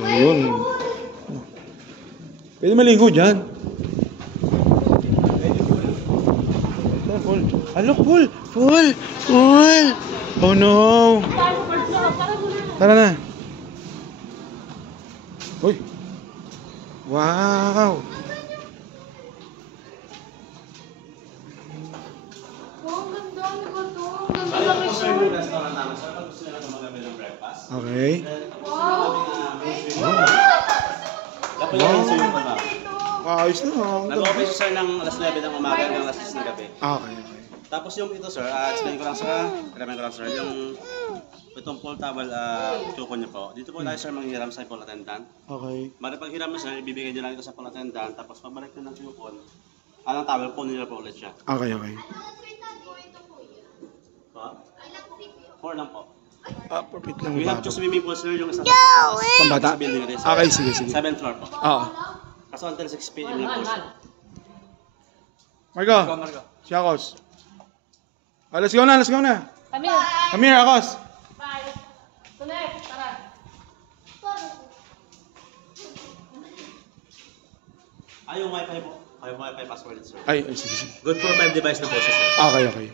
Ayun. Pwede maligo dyan. Full. Alok, full. Full. Full. Oh no. Tara na. Uy. Wow. Okay. Ayos na. Nag-open siya sir ng alas 9 ng umaga hanggang alas 6 ng gabi. Okay. Tapos yung ito sir, explain ko lang sir, yung itong full towel coupon niyo po. Dito po tayo sir manghiram sa full attendant. Okay. Maripaghiram mo sir, ibibigay niyo lang ito sa full attendant. Tapos pagbalik niyo ng coupon, anong towel po niyo po ulit siya. Okay, okay. Pa? 4 lang po. Profit lang. We have to swimming pool sir, yung isa sa Pambata? sa building rin. Okay, sige, sige. 7th floor po. Oo. Kaso until 6 PM lang po siya. Marco. Si Akos. Let's go na, let's go na. Come here, Akos. Bye. Tuloy, tara. Yung wifi po. Wifi password sir. Ay, sige, sige. Good for 5 device na po siya sir. Okay, okay.